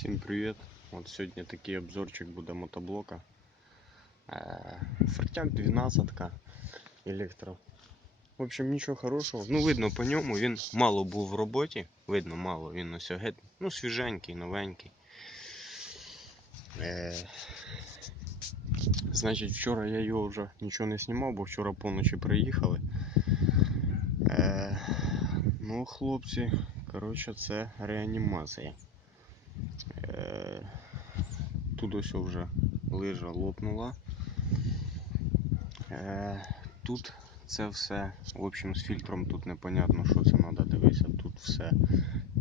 Всім привіт! От сьогодні такий обзорчик буде мотоблока. Е, Фортяк 12 електро. В общем, нічого хорошого. Ну, видно по ньому, він мало був в роботі. Видно, мало, він ось геть. Ну, свіженький, новенький. Е, Значить, вчора я його вже нічого не знімав, бо вчора поночі приїхали. Е, ну, хлопці, коротше, це реанімація. Е, Тут ось вже лижа лопнула. Е, Тут це все, в общем, з фільтром тут непонятно, що це треба дивитися. Тут все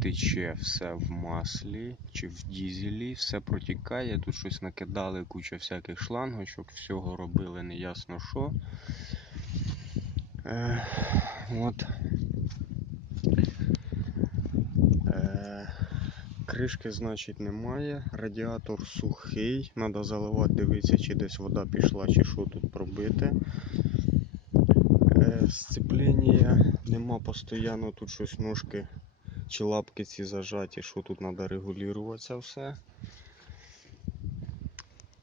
тече, все в маслі чи в дізелі, все протікає, тут щось накидали, куча всяких шлангочок, всього робили неясно що. Е, от. Кришки, значить, немає. Радіатор сухий. Треба заливати, дивитися, чи десь вода пішла, чи що тут пробите. Е, Сцепління нема постійно, тут щось ножки чи лапки ці зажаті, що тут треба регулювати це все.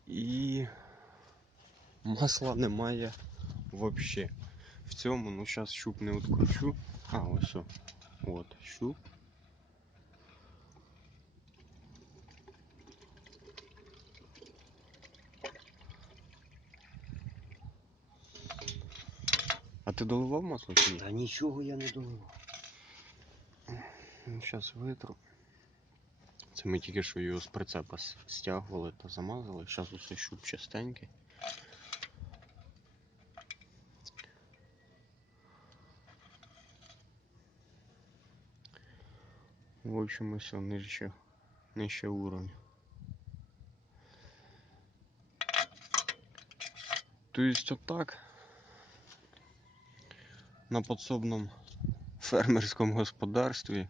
І масла немає взагалі. В цьому, ну зараз щуп не відкручу. А, ось. о. От, щуп. А ти доливав масло чи ні? Та нічого я не доливав. Ну, зараз витру. Це ми тільки що його з прицепа стягували та замазали. Зараз усе щуп чистенький. В общем, все нижче, нижче уровня. То есть вот так на подсобном фермерському господарстві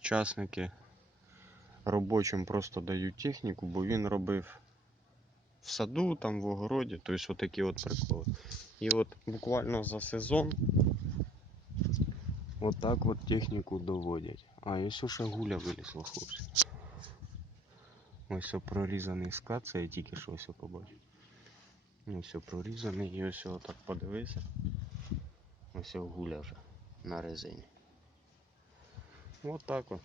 частники робочим просто дають техніку, бо він робив в саду, там в огороді, тобто отакі от приколи. І от буквально за сезон отак от техніку доводять. А, і ще гуля вилізла, хлопці. Ось прорізаний скат, це я тільки що ось побачив. Ось прорізаний і ось отак подивися. Ось гуля вже на резині. Вот так вот.